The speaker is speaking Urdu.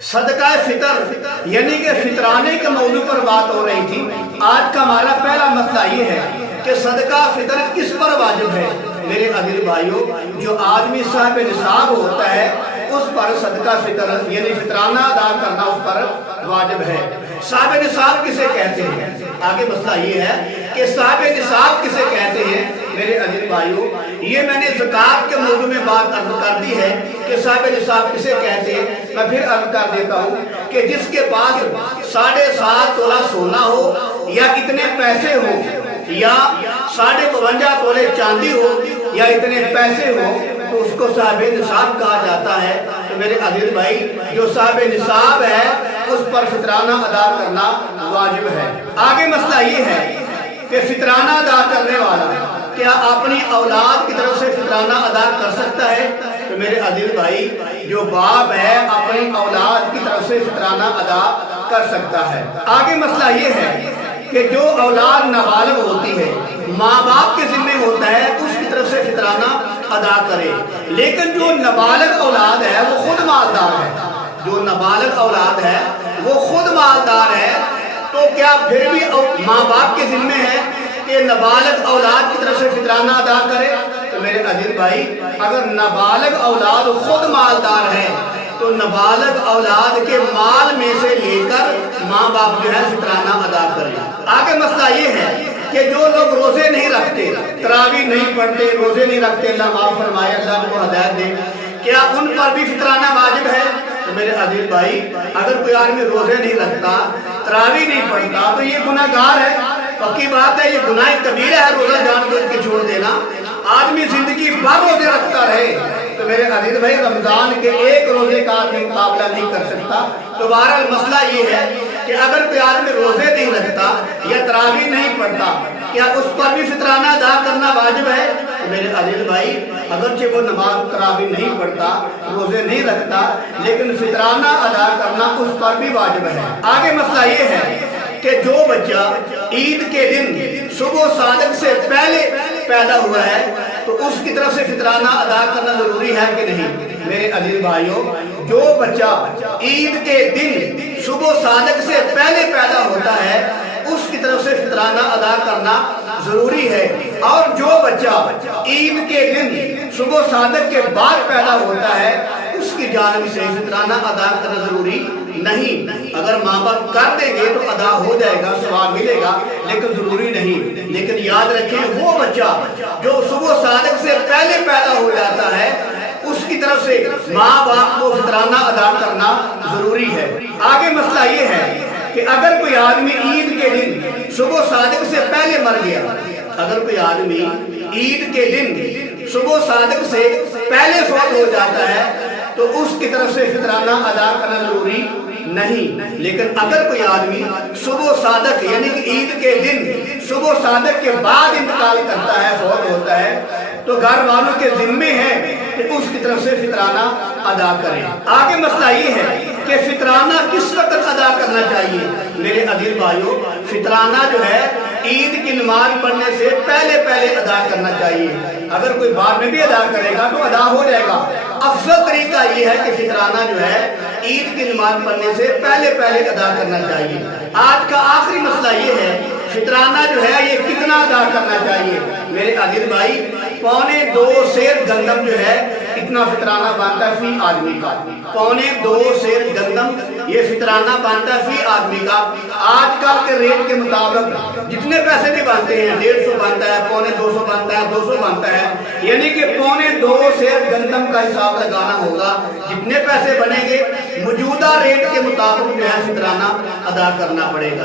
صدقہ فطر یعنی کہ فطرانے کے موضوع پر بات ہو رہی تھی۔ آج کا ہمارا پہلا مسئلہ یہ ہے کہ صدقہ فطر کس پر واجب ہے۔ میرے عزیز بھائیوں، جو آدمی صاحب نصاب ہوتا ہے اس پر صدقہ فطر یعنی فطرانہ ادا کرنا اس پر واجب ہے۔ صاحب نصاب کسے کہتے ہیں؟ آگے مسئلہ یہ ہے کہ صاحب نصاب کسے کہتے ہیں۔ میرے عزیز بھائیوں، یہ میں نے زکوٰۃ کے موضوع میں بات عرض کر دی ہے کہ صاحب نصاب کسے کہتے ہیں۔ میں پھر عرض کر دیتا ہوں کہ جس کے پاس 7.5 تولہ سونا ہو یا اتنے پیسے ہو یا 52.5 تولے چاندی ہو یا اتنے پیسے ہو تو اس کو صاحب نصاب کہا جاتا ہے۔ تو میرے عزیز بھائی، جو صاحب نصاب ہے اس پر فطرانہ ادا کرنا واجب ہے۔ آگے مسئلہ یہ ہے کہ فطرانہ ادا کرنے والا کیا اپنی اولاد کی طرف سے فطرانہ ادا کر سکتا ہے؟ تو میرے عزیز بھائی، جو باپ ہے اپنی اولاد کی طرف سے فطرانہ ادا کر سکتا ہے۔ آگے مسئلہ یہ ہے کہ جو اولاد نابالغ ہوتی ہے ماں باپ کے ذمہ ہوتا ہے اس کی طرف سے فطرانہ ادا کرے، لیکن جو نابالغ اولاد ہے وہ خود مالدار ہے۔ جو نابالغ اولاد ہے وہ خود مالدار ہے، تو کیا پھر بھی ماں باپ کے ذمہ ہے کہ نابالغ اولاد کی طرف سے فطرانہ ادا کرے؟ تو میرے عزیز بھائی، اگر نابالغ اولاد خود مالدار ہے تو نابالغ اولاد کے مال میں سے لے کر ماں باپ جو ہے فطرانہ ادا کرے۔ آگے مسئلہ یہ ہے کہ جو لوگ روزے نہیں رکھتے، تراویح نہیں پڑھتے، روزے نہیں رکھتے، اللہ معاف فرمائے، اللہ ان کو ہدایت دے، کیا ان پر بھی فطرانہ واجب ہے؟ تو میرے عزیز بھائی، اگر کوئی آدمی روزے نہیں رکھتا، تراویح نہیں پڑھتا تو یہ گناہ گار ہے۔ پکی بات ہے، یہ گناہ کبیرہ ہے روزہ جان بوجھ کے چھوڑ دینا۔ آدمی زندگی بھر روزے رکھتا رہے تو میرے عزیز بھائی، رمضان کے ایک روزے کا آدمی مقابلہ نہیں کر سکتا۔ تو بہرحال مسئلہ یہ ہے کہ اگر کوئی آدمی روزے نہیں رکھتا یا تراویح نہیں پڑھتا، کیا اس پر بھی فطرانہ ادا کرنا واجب ہے؟ تو میرے عزیز بھائی، اگرچہ وہ نماز تراویح نہیں پڑھتا، روزے نہیں رکھتا، لیکن فطرانہ ادا کرنا اس پر بھی واجب ہے۔ آگے مسئلہ یہ ہے کہ جو بچہ عید کے دن صبح صادق سے پہلے پیدا ہوا ہے تو اس کی طرف سے فطرانہ ادا کرنا ضروری ہے کہ نہیں؟ میرے عزیز بھائیوں، جو بچہ عید کے دن صبح صادق سے پہلے پیدا ہوتا ہے اس کی طرف سے فطرانہ ادا کرنا ضروری ہے، اور جو بچہ عید کے دن صبح صادق کے بعد پیدا ہوتا ہے اس کی جانب سے فطرانہ ادا کرنا ضروری نہیں۔ اگر ماں باپ کر دیں گے تو ادا ہو جائے گا، ثواب ملے گا، لیکن ضروری نہیں۔ لیکن یاد رکھیں، وہ بچہ جو صبح صادق سے پہلے پیدا ہو جاتا ہے اس کی طرف سے ماں باپ کو فطرانہ ادا کرنا ضروری ہے۔ آگے مسئلہ یہ ہے کہ اگر کوئی آدمی عید کے دن صبح صادق سے پہلے مر گیا، اگر کوئی آدمی عید کے دن صبح صادق سے پہلے فوت ہو جاتا ہے تو اس کی طرف سے فطرانہ ادا کرنا ضروری نہیں۔ لیکن اگر کوئی آدمی صبح صادق یعنی کہ عید کے دن صبح صادق کے بعد انتقال کرتا ہے، فوت ہوتا ہے، تو گھر والوں کے ذمے ہے کہ اس کی طرف سے فطرانہ ادا کریں۔ آگے مسئلہ یہ ہے کہ فطرانہ کس وقت ادا کرنا چاہیے۔ میرے عزیز بھائیوں، فطرانہ جو ہے عید کی نماز پڑھنے سے پہلے ادا کرنا چاہیے۔ اگر کوئی بعد میں بھی ادا کرے گا تو ادا ہو جائے گا۔ افضل طریقہ یہ ہے کہ فطرانہ جو ہے عید کی نماز پڑھنے سے پہلے ادا کرنا چاہیے۔ آج کا آخری مسئلہ یہ ہے، فطرانہ جو ہے یہ کتنا ادا کرنا چاہیے۔ میرے عزیز بھائی، 2.25 سیر گندم جو ہے اتنا فطرانہ بنتا ہے فی آدمی کا۔ 2.25 سیر گندم یہ فطرانہ بنتا ہے فی آدمی کا۔ آج کل کے ریٹ کے مطابق جتنے پیسے بھی بنتے ہیں، 150 بنتا ہے، 250 بنتا ہے، 200 بنتا ہے، یعنی کہ 2.25 سیر گندم کا حساب لگانا ہوگا۔ جتنے پیسے بنیں گے موجودہ ریٹ کے مطابق جو ہے فطرانہ ادا کرنا پڑے گا۔